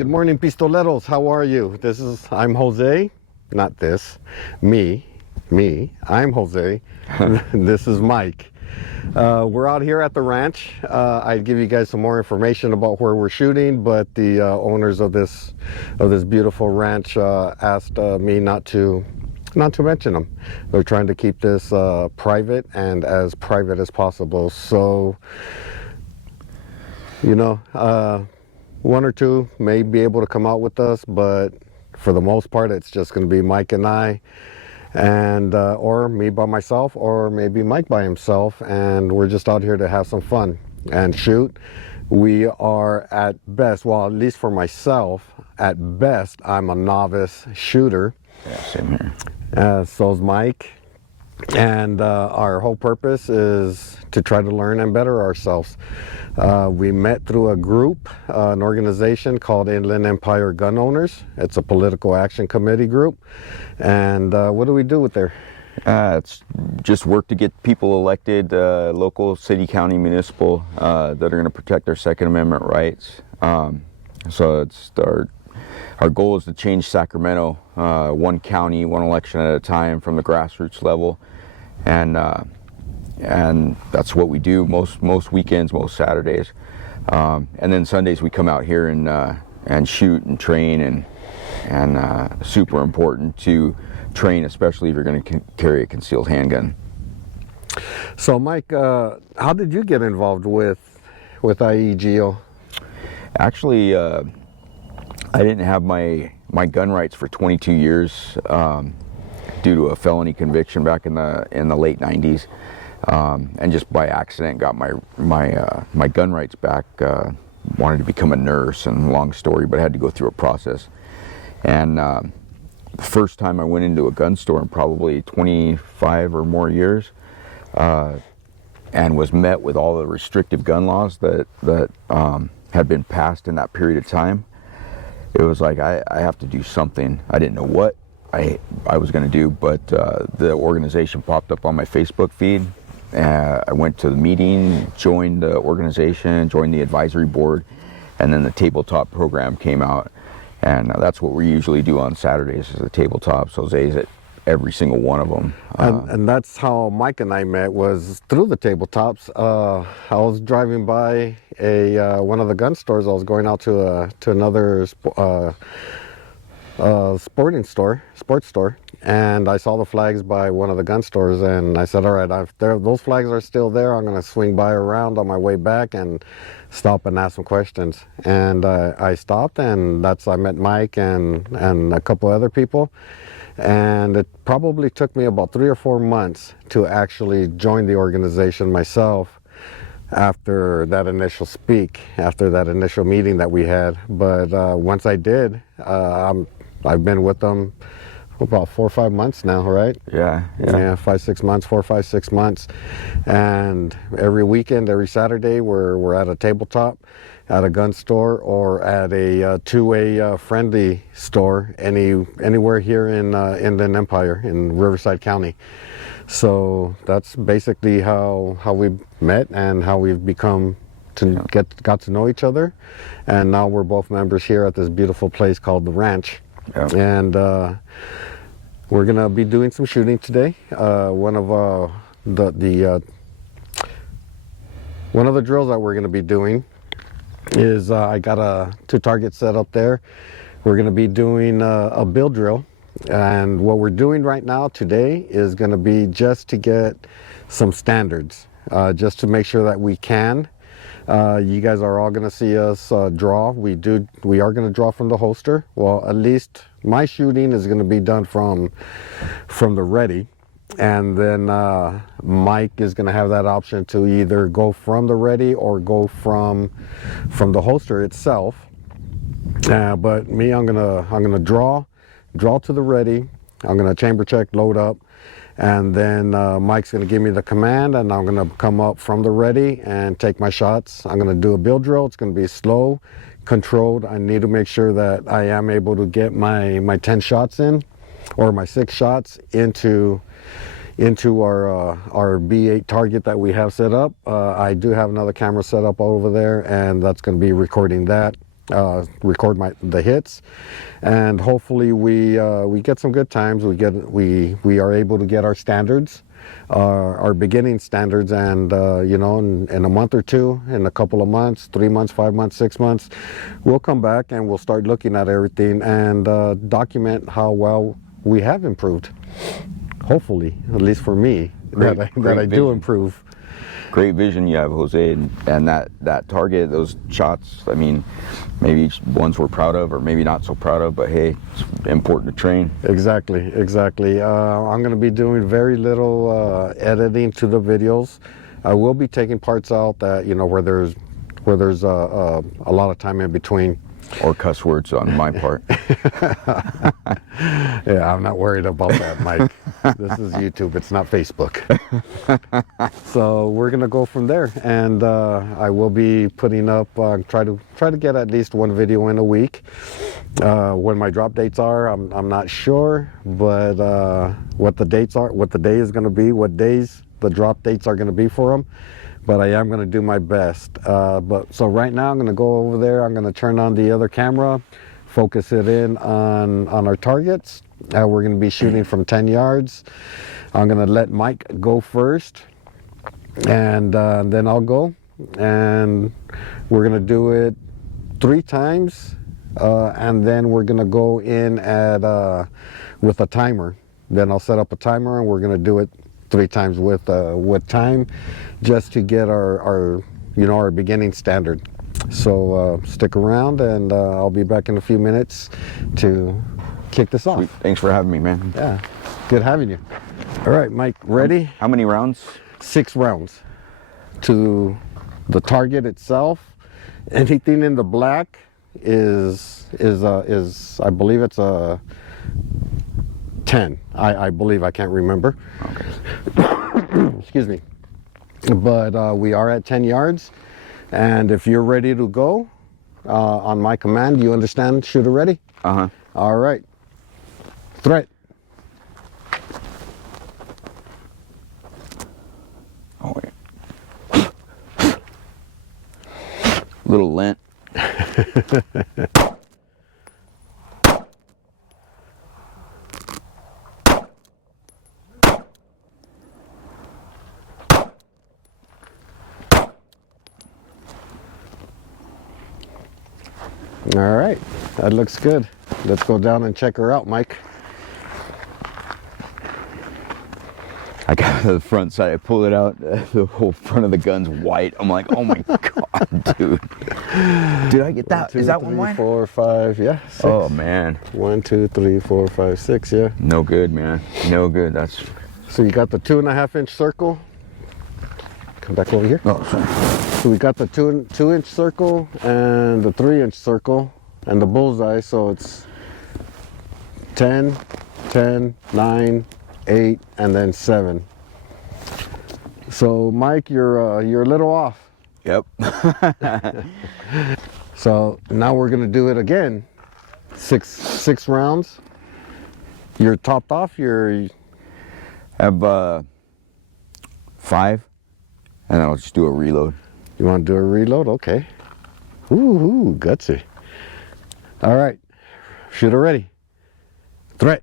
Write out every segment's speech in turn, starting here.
Good morning, Pistoleros. How are you? I'm Jose, not this, me, I'm Jose. This is Mike. We're out here at the ranch. I'd give you guys some more information about where we're shooting, but the owners of this beautiful ranch asked me not to mention them. They're trying to keep this private and as private as possible. So, you know, one or two may be able to come out with us, but for the most part, it's just going to be Mike and I, and or me by myself, or maybe Mike by himself, and we're just out here to have some fun and shoot. We are at best, well, at least for myself, at best, I'm a novice shooter. Yeah, same here. So is Mike. And our whole purpose is to try to learn and better ourselves. We met through a group, an organization called Inland Empire Gun Owners. It's a political action committee group. And what do we do with there? It's just work to get people elected, local, city, county, municipal, that are going to protect their Second Amendment rights. So it's our goal is to change Sacramento, one county, one election at a time from the grassroots level, and that's what we do most weekends, most Saturdays, and then Sundays we come out here and shoot and train, and super important to train, especially if you're going to carry a concealed handgun. So, Mike, how did you get involved with IEGO? Actually, I didn't have my gun rights for 22 years due to a felony conviction back in the late 90s, and just by accident got my gun rights back. Wanted to become a nurse, and long story, but I had to go through a process. And the first time I went into a gun store in probably 25 or more years, and was met with all the restrictive gun laws that had been passed in that period of time. It was like, I have to do something. I didn't know what I was going to do, but the organization popped up on my Facebook feed. I went to the meeting, joined the organization, joined the advisory board, and then the tabletop program came out. And that's what we usually do on Saturdays, is the tabletops. Jose's at every single one of them. And that's how Mike and I met, was through the tabletops. I was driving by one of the gun stores. I was going out to another sports store, and I saw the flags by one of the gun stores, and I said, all right, those flags are still there. I'm going to swing by around on my way back and stop and ask some questions. And I stopped, and I met Mike and a couple other people. And it probably took me about 3 or 4 months to actually join the organization myself after that initial meeting that we had. But once I did, I've been with them for about 4 or 5 months now, right? Yeah. 5, 6 months, 4, 5, 6 months. And every weekend, every Saturday, we're at a tabletop, at a gun store, or at a two-way friendly store anywhere here in Inland Empire in Riverside County. So that's basically how we met and how we've become got to know each other. And now we're both members here at this beautiful place called the Ranch. Yeah. And we're gonna be doing some shooting today. One of the drills that we're gonna be doing is I got 2 targets set up there. We're going to be doing a build drill, and what we're doing right now today is going to be just to get some standards, just to make sure that we can. You guys are all going to see us draw. We are going to draw from the holster. Well, at least my shooting is going to be done from the ready. And then Mike is going to have that option to either go from the ready or go from the holster itself. But me, I'm gonna draw to the ready. I'm gonna chamber check, load up, and then Mike's gonna give me the command, and I'm gonna come up from the ready and take my shots. I'm gonna do a build drill. It's gonna be slow, controlled. I need to make sure that I am able to get my 10 shots in, or my 6 shots into our B8 target that we have set up. I do have another camera set up over there, and that's going to be recording that. record the hits, and hopefully we get some good times. We are able to get our standards, our beginning standards, and you know, in a month or two, in a couple of months, 3 months, 5 months, 6 months, we'll come back and we'll start looking at everything and document how well we have improved. Hopefully, at least for me, that I do improve. Great vision you have, Jose, and that target, those shots, I mean, maybe ones we're proud of or maybe not so proud of, but hey, it's important to train. Exactly. I'm going to be doing very little editing to the videos. I will be taking parts out that, you know, where there's a lot of time in between. Or cuss words on my part. Yeah, I'm not worried about that, Mike. This is YouTube, it's not Facebook. So we're gonna go from there, and I will be putting up, try to get at least one video in a week. When my drop dates are, I'm not sure, but what the dates are, what the day is gonna be, what days the drop dates are gonna be for them. But I am going to do my best. So right now I'm going to go over there. I'm going to turn on the other camera, focus it in on our targets. We're going to be shooting from 10 yards. I'm going to let Mike go first, and then I'll go. And we're going to do it 3 times, and then we're going to go in with a timer. Then I'll set up a timer, and we're going to do it 3 times with time, just to get our you know, our beginning standard. So stick around, and I'll be back in a few minutes to kick this off. Sweet. Thanks for having me, man. Yeah, good having you. All right, Mike, ready? How many rounds? 6 rounds to the target itself. Anything in the black is I believe it's a 10. I believe, I can't remember. Okay. Excuse me. But we are at 10 yards, and if you're ready to go on my command, you understand, shooter ready? Uh-huh. All right. Threat. Oh, wait. Little lint. All right, that looks good. Let's go down and check her out, Mike. I got to the front side, I pull it out, the whole front of the gun's white. I'm like, oh my God, dude. Did I get that? 1, 2, Is that 3, one white? 4, 5, yeah. 6. Oh man. 1, 2, 3, 4, 5, 6, yeah. No good, man. No good. That's. So you got the 2.5-inch circle. Come back over here. Oh, sorry. So we got the 2-inch circle and the 3-inch circle and the bullseye. So it's 10, 10, 9, 8, and then 7. So Mike, you're a little off. Yep. So now we're gonna do it again. Six rounds. You're topped off. You're Have 5, and I'll just do a reload. You want to do a reload? Okay. Ooh, gutsy. All right. Shooter ready. Threat.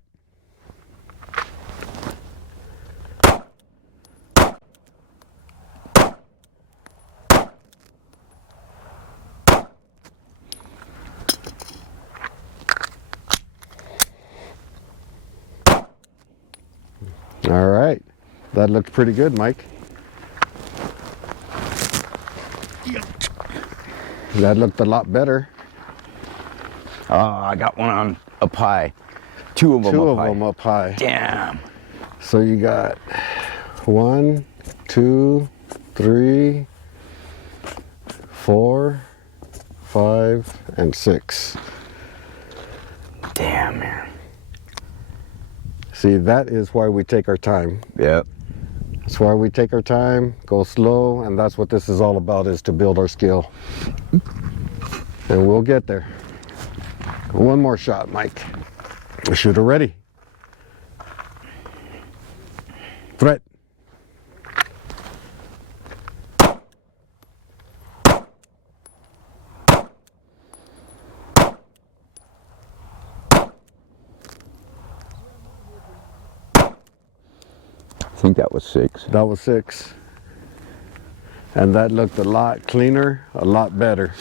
All right. That looked pretty good, Mike. That looked a lot better. I got one on up high. 2 of them Two up of high. them up high. Damn. So you got 1, 2, 3, 4, 5, and 6. Damn, man. See, that is why we take our time. Yep. That's why we take our time, go slow, and that's what this is all about, is to build our skill. And we'll get there. One more shot, Mike. Shooter ready. Threat. I think that was 6. That was 6. And that looked a lot cleaner, a lot better.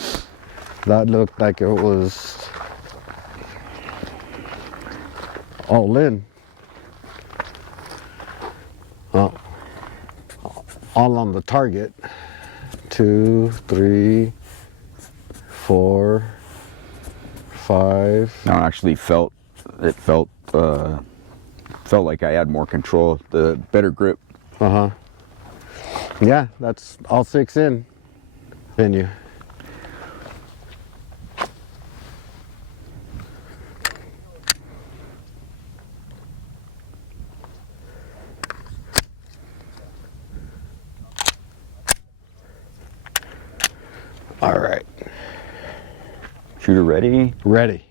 That looked like it was all in. Oh, all on the target. 2, 3, 4, 5. No, it actually felt like I had more control, the better grip. Uh-huh. Yeah, that's all 6 in. Then you. All right. Shooter ready? Ready.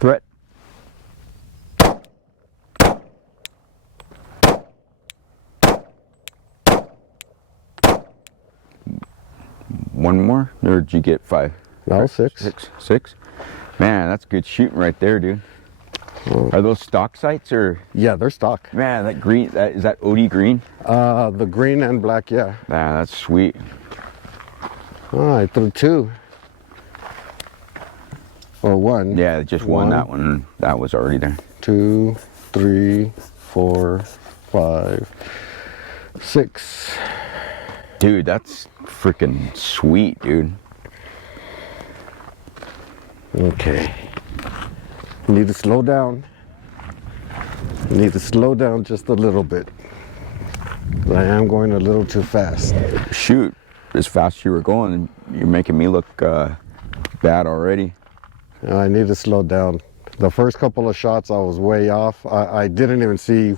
Threat. One more? Or did you get 5? No, 6. 6? Man, that's good shooting right there, dude. Are those stock sights or? Yeah, they're stock. Man, that green, is that OD green? The green and black, yeah. Man, that's sweet. Oh, I threw 2. Or 1. Yeah, just one, that one. That was already there. 2, 3, 4, 5, 6. Dude, that's freaking sweet, dude. Okay. Need to slow down. Need to slow down just a little bit. I am going a little too fast. Shoot, as fast as you were going, you're making me look bad already. I need to slow down. The first couple of shots I was way off. I didn't even see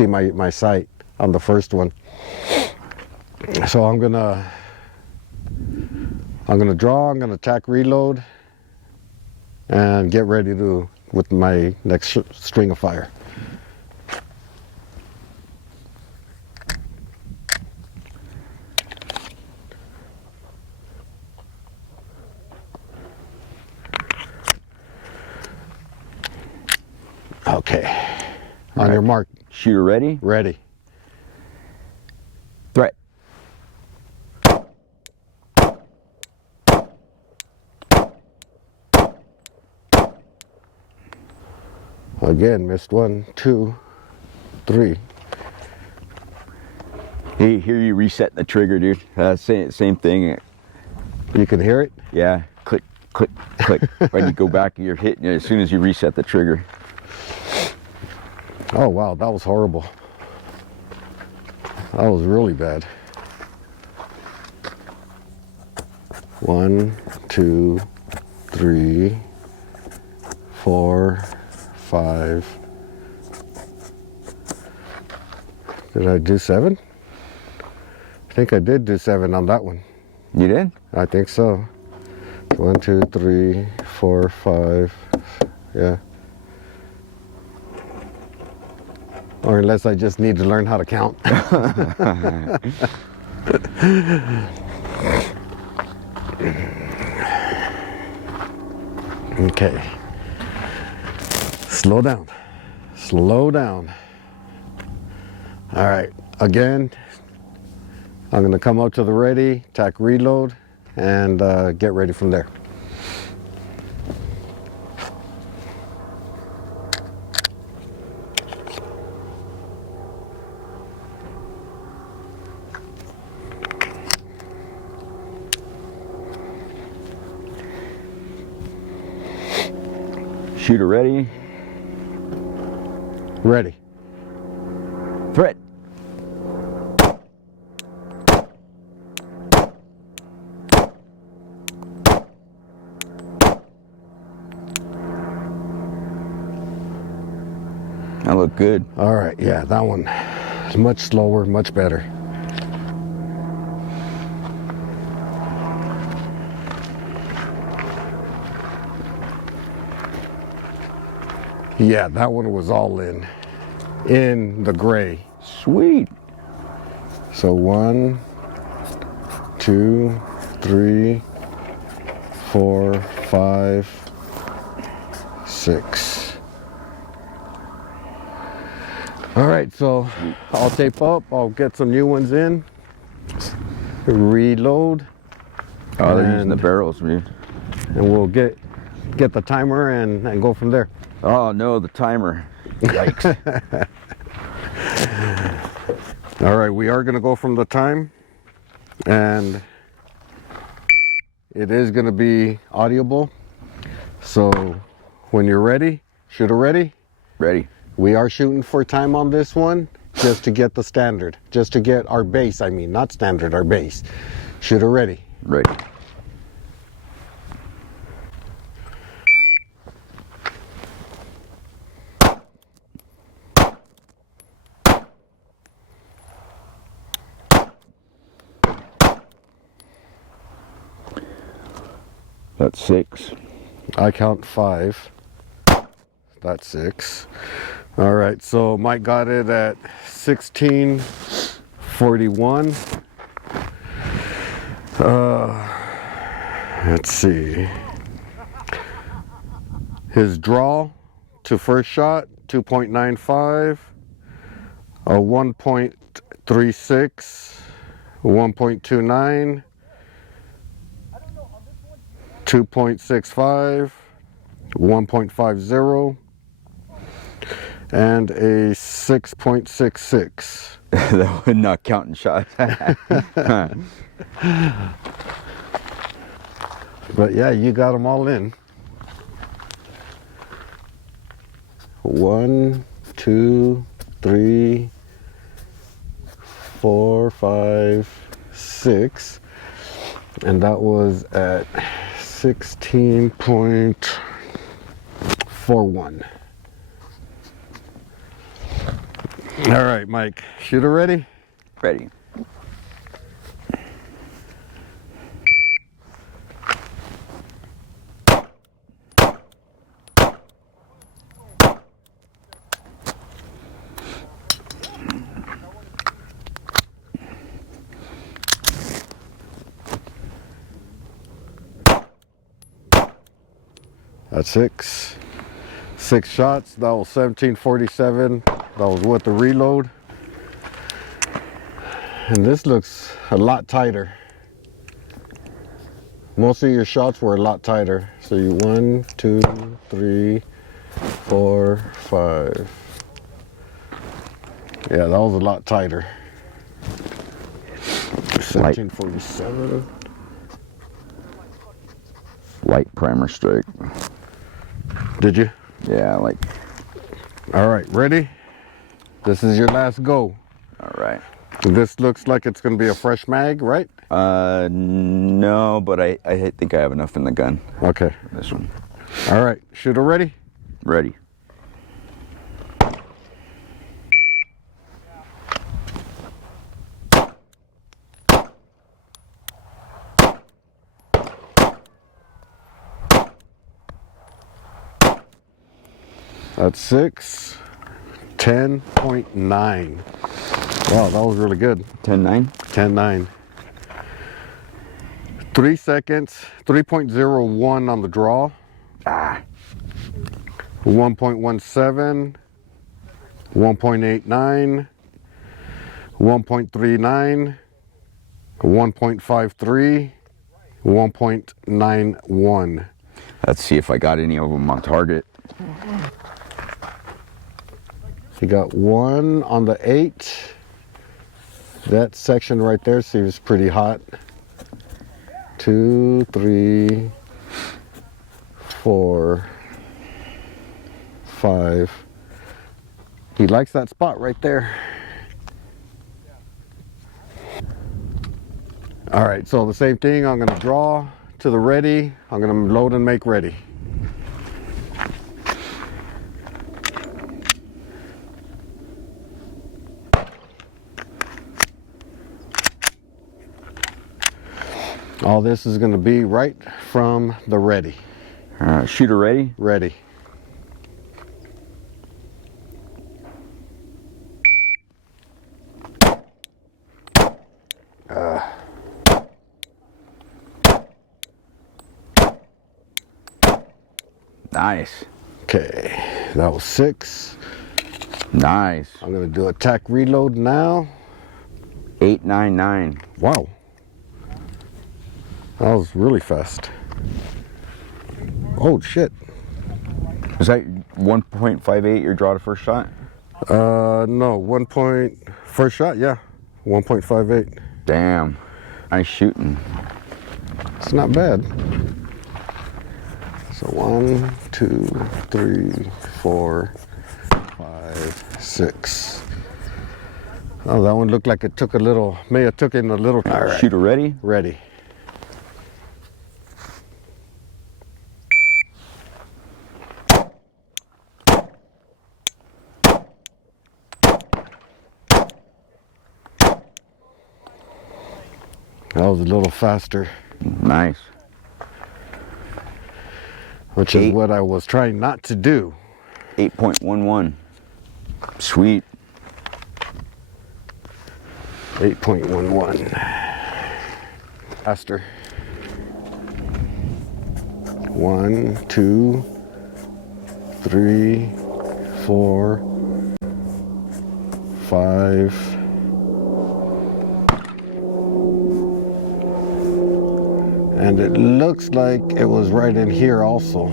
my sight on the first one. So I'm gonna draw, I'm gonna tack reload and get ready with my next string of fire. Okay. On your mark. Shooter ready? Ready. Threat. Again, missed 1, 2, 3. Hey, here you reset the trigger, dude. Same thing. You can hear it? Yeah, click, click, click. When you go back, you're hitting it as soon as you reset the trigger. Oh wow, that was horrible. That was really bad. 1, 2, 3, 4, 5. Did I do 7? I think I did do 7 on that one. You did? I think so. 1, 2, 3, 4, 5. Yeah. Or unless I just need to learn how to count. Okay. Slow down. Slow down. All right. Again, I'm going to come up to the ready, tack reload, and get ready from there. Shooter ready? Ready. Threat. That looked good. All right, yeah, that one is much slower, much better. Yeah, that one was all in the gray. Sweet. So 1, 2, 3, 4, 5, 6. All right. right, so I'll tape up. I'll get some new ones in. Reload. Oh, they're using the barrels, man. And we'll get the timer and go from there. Oh no, the timer. Yikes. All right, we are going to go from the time, and it is going to be audible. So when you're ready, shooter ready? Ready. We are shooting for time on this one, just to get the standard, just to get our base. I mean, not standard, our base. Shooter ready? Ready. That's 6. I count 5. That's 6. All right, so Mike got it at 1641. Let's see. His draw to first shot, 2.95, a 1.36, 1.29, 2.65, 1.50, and a 6.66. That would not counting shots. But yeah, you got them all in. 1, 2, 3, 4, 5, 6. And that was at 16.41. All right, Mike, shooter ready? Ready. That's 6. 6 shots. That was 1747. That was with the reload. And this looks a lot tighter. Most of your shots were a lot tighter. So you 1, 2, 3, 4, 5. Yeah, that was a lot tighter. 1747. Light primer strike. Did you? Yeah, like. All right, ready? This is your last go. All right. This looks like it's going to be a fresh mag, right? No, but I think I have enough in the gun. Okay. This one. All right, shooter ready? Ready. That's 6. 10.9. Wow, that was really good. 10-9. 10.9. 3 seconds. 3.01 on the draw. 1.17. 1.89. 1.39. 1.53. 1.91. Let's see if I got any of them on target. You got 1 on the 8. That section right there seems pretty hot. 2, 3, 4, 5. He likes that spot right there. All right, so the same thing. I'm gonna draw to the ready. I'm gonna load and make ready. All this is going to be right from the ready. Shooter ready? Ready. Nice. Okay, that was 6. Nice. I'm gonna do a tack reload now. 899. Wow. That was really fast. Oh shit. Was that 1.58 your draw to first shot? No, first shot, yeah. 1.58. Damn. Nice shooting. It's not bad. So 1, 2, 3, 4, 5, 6. Oh, that one looked like it took a little, may have took in a little. All right. Shooter ready? Ready. That was a little faster. Nice. Which is what I was trying not to do. 8.11. Sweet. 8.11. Faster. 1, 2, 3, 4, 5. And it looks like it was right in here also.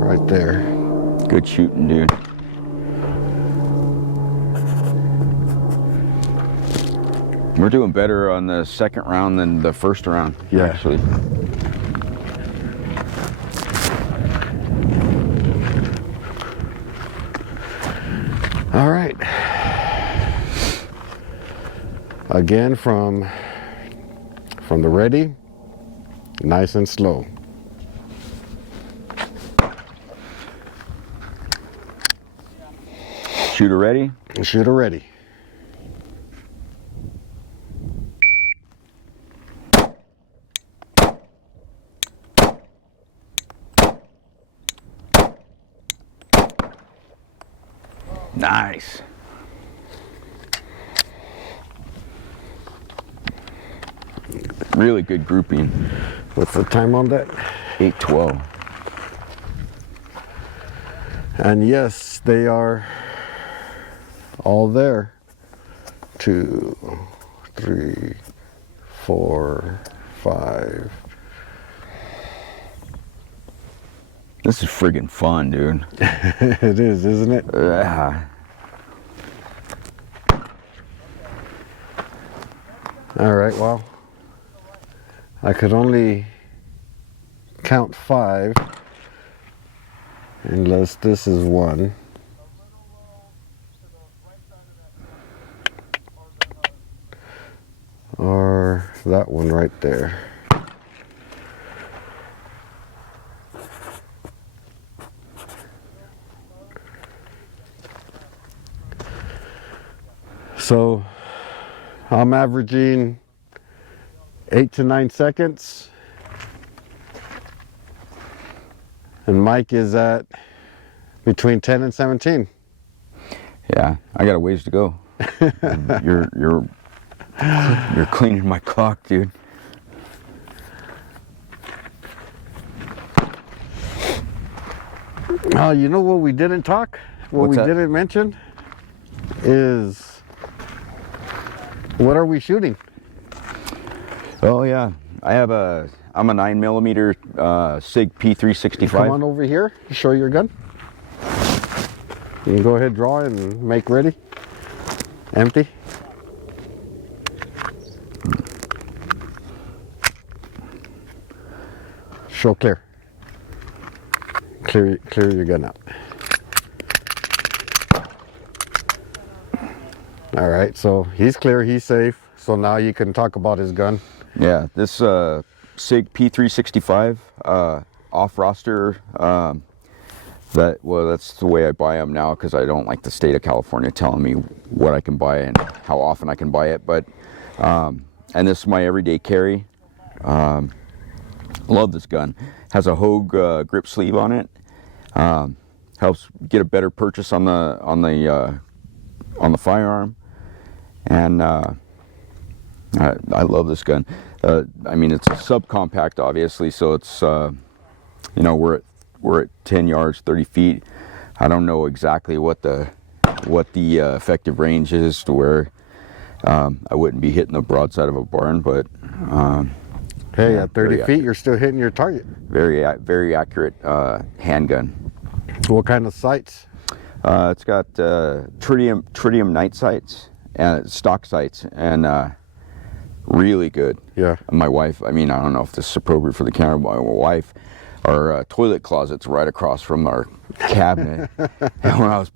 Right there. Good shooting, dude. We're doing better on the second round than the first round, yeah. Actually. All right. Again from the ready, nice and slow. Shooter ready? Shooter ready. Nice. Really good grouping. What's the time on that? 8:12. And yes, they are all there. 2, 3, 4, 5. This is friggin' fun, dude. It is, isn't it? All right, well, I could only count 5 unless this is 1. Or that one right there. So I'm averaging 8 to 9 seconds. And Mike is at between 10 and 17. Yeah, I got a ways to go. You're cleaning my cock, dude. You know what we didn't talk? What's that? Didn't mention is, what are we shooting? Oh yeah, I'm a 9mm SIG P365. Come on over here, show your gun. You can go ahead, draw and make ready. Empty. Show clear. Clear your gun out. All right, so he's clear, he's safe. So now you can talk about his gun. Yeah, this SIG P365 off roster. That's the way I buy them now because I don't like the state of California telling me what I can buy and how often I can buy it. But and this is my everyday carry. Love this gun. Has a Hogue grip sleeve on it. Helps get a better purchase on the firearm, and I love this gun. I mean, it's a subcompact, obviously, so it's we're at 10 yards, 30 feet, I don't know exactly what the effective range is to where I wouldn't be hitting the broadside of a barn, but hey, yeah, at 30 feet, you're still hitting your target. very accurate handgun. What kind of sights? It's got tritium night sights and stock sights, and really good. Yeah. My wife, I mean, I don't know if this is appropriate for the camera, but my wife, our toilet closet's right across from our cabinet. And when I'd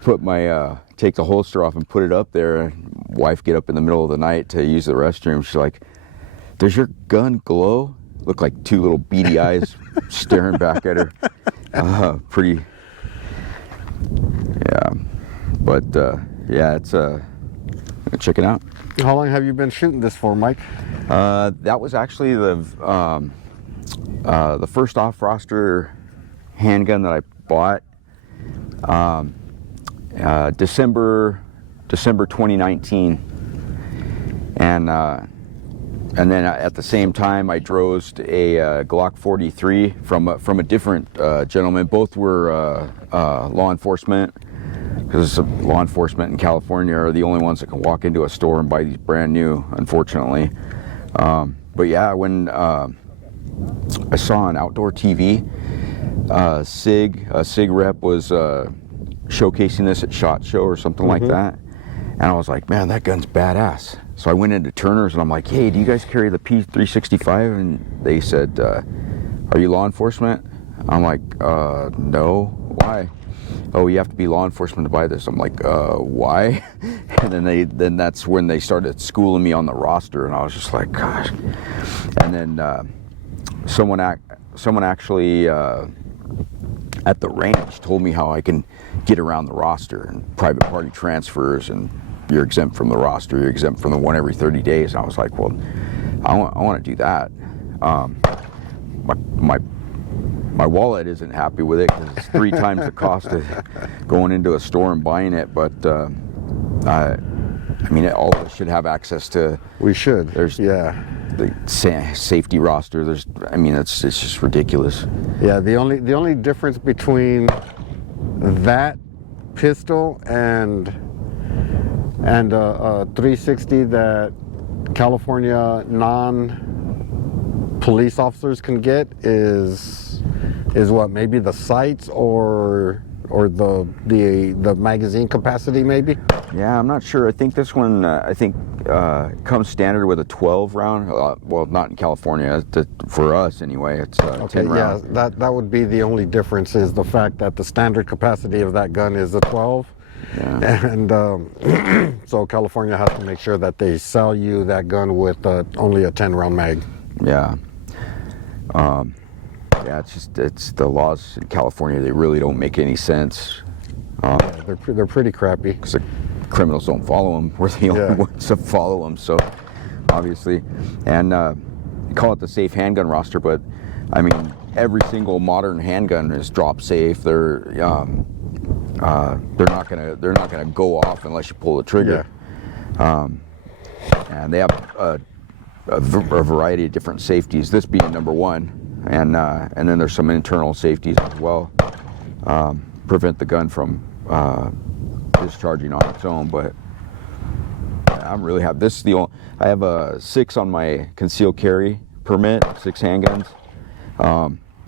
put my, take the holster off and put it up there, and wife get up in the middle of the night to use the restroom. She's like, "Does your gun glow?" Look like two little beady eyes staring back at her. Pretty, yeah. But, yeah, it's, check it out. How long have you been shooting this for, Mike? That was actually the first off-roster handgun that I bought. December 2019, and then at the same time I drozed a Glock 43 from a different gentleman. Both were law enforcement, because law enforcement in California are the only ones that can walk into a store and buy these brand new, unfortunately. But yeah, when I saw on outdoor TV, SIG rep was showcasing this at SHOT Show or something like that, and I was like, man, that gun's badass. So I went into Turner's and I'm like, hey, do you guys carry the P365? And they said, are you law enforcement? I'm like, no. Why? Oh, you have to be law enforcement to buy this. I'm like, why? And then that's when they started schooling me on the roster, and I was just like, gosh. And then someone actually at the range told me how I can get around the roster and private party transfers, and you're exempt from the roster, you're exempt from the one every 30 days. And I was like, well, I want to do that. My wallet isn't happy with it because it's 3 times the cost of going into a store and buying it. But I mean, all of us should have access to. We should. There's the safety roster. I mean, it's just ridiculous. Yeah. The only difference between that pistol and a 360 that California non-police officers can get is what, maybe the sights or the magazine capacity, maybe. Yeah, I'm not sure. I think this one comes standard with a 12 round. Well, not in California. For us anyway, it's 10 round. Yeah, that would be the only difference, is the fact that the standard capacity of that gun is a 12. Yeah. And so California has to make sure that they sell you that gun with only a 10 round mag. Yeah. Yeah, it's the laws in California. They really don't make any sense. Yeah, they're pretty crappy. Because the criminals don't follow them. We're the only ones that follow them. So obviously, and they call it the safe handgun roster, but I mean, every single modern handgun is drop safe. They're not gonna go off unless you pull the trigger. Yeah. And they have a variety of different safeties. This being number one, and then there's some internal safeties as well. Prevent the gun from discharging on its own. But I'm really happy. This is the only. I have a 6 on my concealed carry permit, 6 handguns.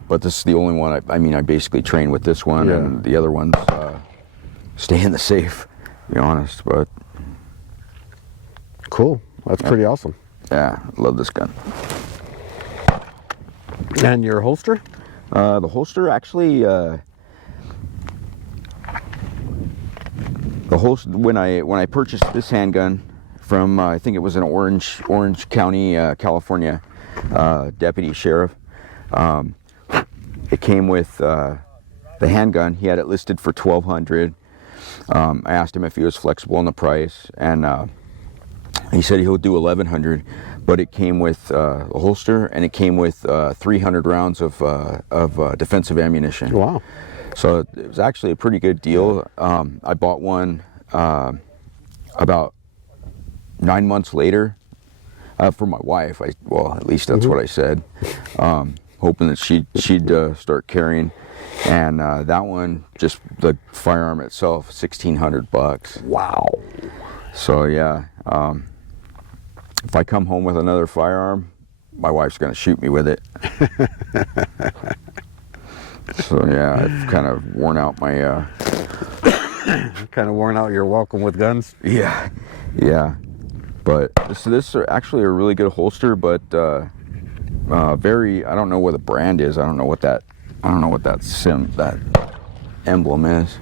But this is the only one. I mean, I basically train with this one, and the other ones stay in the safe, to be honest. But cool. That's pretty awesome. Yeah, love this gun. And your holster? The holster actually. The holster, when I purchased this handgun from I think it was an Orange County, California deputy sheriff. It came with the handgun. He had it listed for $1,200. I asked him if he was flexible on the price, and he said he'll do $1,100. But it came with a holster, and it came with 300 rounds of defensive ammunition. Wow! So it was actually a pretty good deal. I bought one about 9 months later for my wife. Well, at least that's what I said. Hoping that she'd start carrying. And that one, just the firearm itself, $1,600. Wow. So yeah, if I come home with another firearm, my wife's gonna shoot me with it. So yeah, I've kind of worn out my. Kind of worn out your welcome with guns. Yeah, yeah. But this is actually a really good holster, but very. I don't know what the brand is. I don't know what that that emblem is.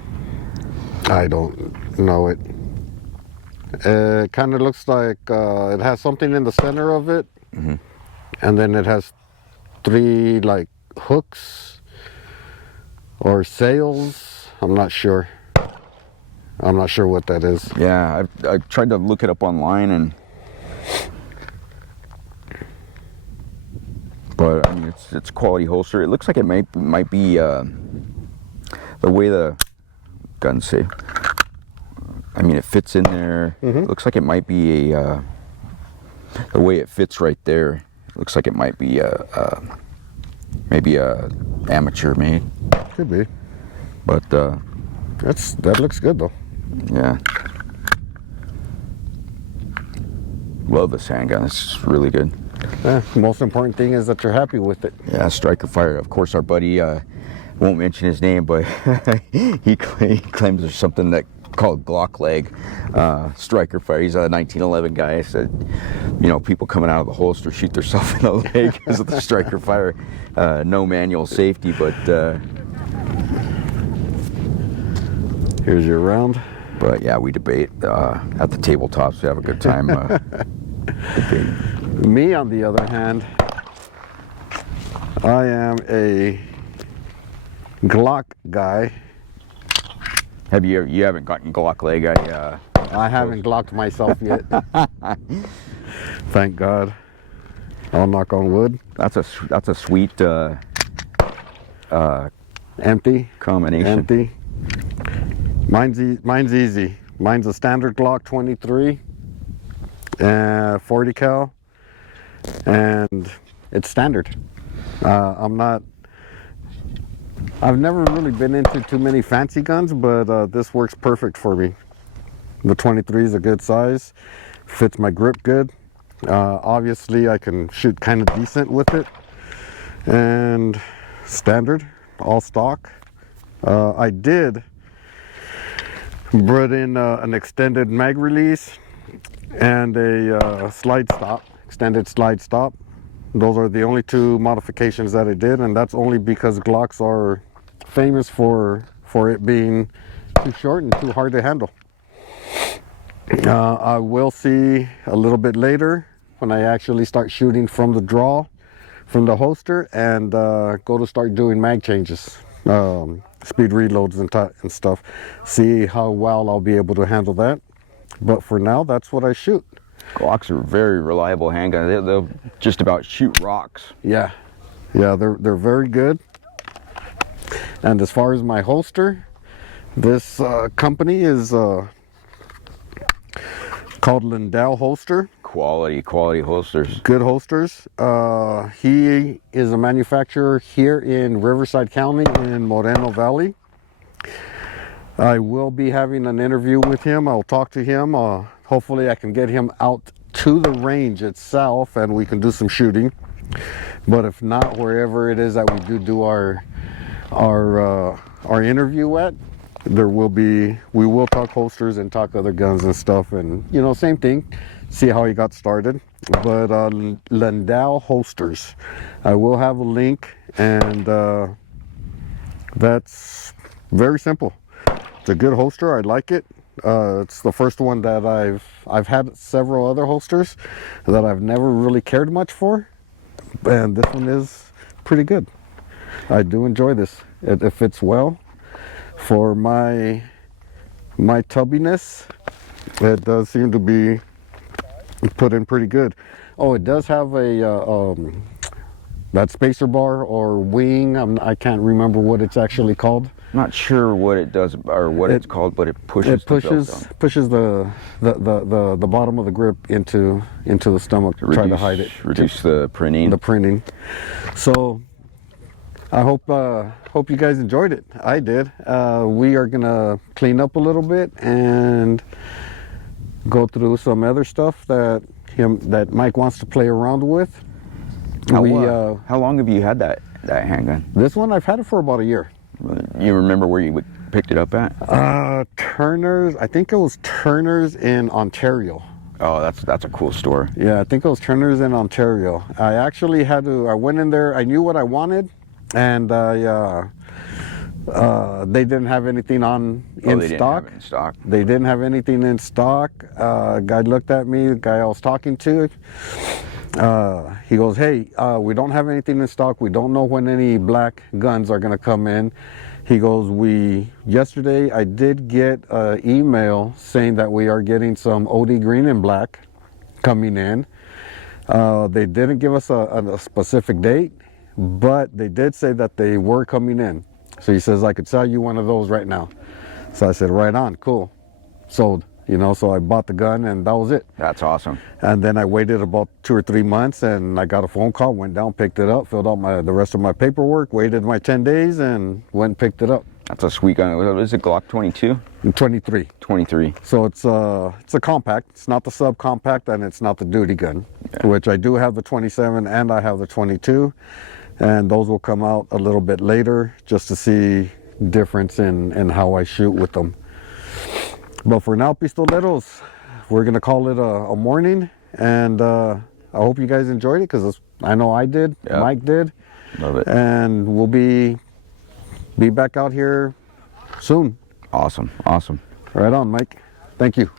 I don't know it. It kind of looks like it has something in the center of it, Mm-hmm. and then it has 3 like hooks or sails. I'm not sure. I'm not sure what that is. Yeah, I tried to look it up online, but I mean it's a quality holster. It looks like it might be the way the guns say. I mean, it fits in there. Mm-hmm. It looks like it might be the way it fits right there. It looks like it might be maybe a amateur made. Could be. But That looks good though. yeah, love this handgun. It's really good. The most important thing is that you're happy with it. Yeah, striker fire. Of course, our buddy won't mention his name, but he claims there's something that called Glock leg striker fire. He's a 1911 guy. Said, people coming out of the holster shoot themselves in the leg because of the striker fire. No manual safety, but Here's your round. yeah, we debate at the tabletops. We have a good time debating. Me, on the other hand, I am a Glock guy. You haven't gotten Glock leg? I haven't Glocked myself yet. Thank God. I'll knock on wood. That's a sweet Empty. combination. Empty. Mine's easy. Mine's a standard Glock 23, 40 cal, and it's standard. I've never really been into too many fancy guns, but this works perfect for me. The 23 is a good size, fits my grip good. Obviously, I can shoot kind of decent with it, and standard, all stock. I did brought in an extended mag release and a slide stop, extended slide stop. Those are the only 2 modifications that I did, and that's only because Glocks are famous for it being too short and too hard to handle. I will see a little bit later when I actually start shooting from the draw, from the holster, and go to start doing mag changes. Speed reloads and stuff, see how well I'll be able to handle that. But for now, that's what I shoot. Glocks are very reliable handguns. They'll just about shoot rocks. Yeah, they're very good. And as far as my holster, this company is called Lindau Holster. Quality holsters. Good holsters. He is a manufacturer here in Riverside County in Moreno Valley. I will be having an interview with him. I'll talk to him. Hopefully I can get him out to the range itself and we can do some shooting. But if not, wherever it is that we do our interview at, we will talk holsters and talk other guns and stuff, and same thing, see how he got started. But Lindau Holsters, I will have a link, and that's very simple. It's a good holster. I like it. It's the first one that I've had several other holsters that I've never really cared much for, and this one is pretty good. I do enjoy this. It fits well for my tubbiness. It does seem to be put in pretty good. Oh, it does have a that spacer bar or wing. I can't remember what it's actually called. Not sure what it does or what it's called, but it pushes. It pushes the bottom of the grip into the stomach to try to hide it. Reduce the printing. The printing. So I hope you guys enjoyed it. I did. We are gonna clean up a little bit and go through some other stuff that Mike wants to play around with. How long have you had that handgun? This one I've had it for about a year. You remember where you picked it up at? Turner's. I think it was Turner's in Ontario. Oh, that's a cool store. Yeah, I think it was Turner's in Ontario. I actually had to. I went in there. I knew what I wanted, and they didn't have anything in stock. Have it in stock. They didn't have anything in stock. Guy looked at me. The guy I was talking to. He goes, "Hey, we don't have anything in stock. We don't know when any black guns are gonna come in." He goes, yesterday I did get an email saying that we are getting some OD green and black coming in. They didn't give us a specific date, but they did say that they were coming in. So he says, I could sell you one of those right now. So I said, right on, cool. Sold, so I bought the gun and that was it. That's awesome. And then I waited about 2 or 3 months and I got a phone call, went down, picked it up, filled out the rest of my paperwork, waited my 10 days and went and picked it up. That's a sweet gun. Is it Glock 22? 23. 23. So it's a compact. It's not the subcompact and it's not the duty gun, which I do have the 27 and I have the 22. And those will come out a little bit later just to see difference in how I shoot with them. But for now, Pistoleros, we're going to call it a morning. And I hope you guys enjoyed it because I know I did. Yep. Mike did. Love it. And we'll be back out here soon. Awesome. Awesome. Right on, Mike. Thank you.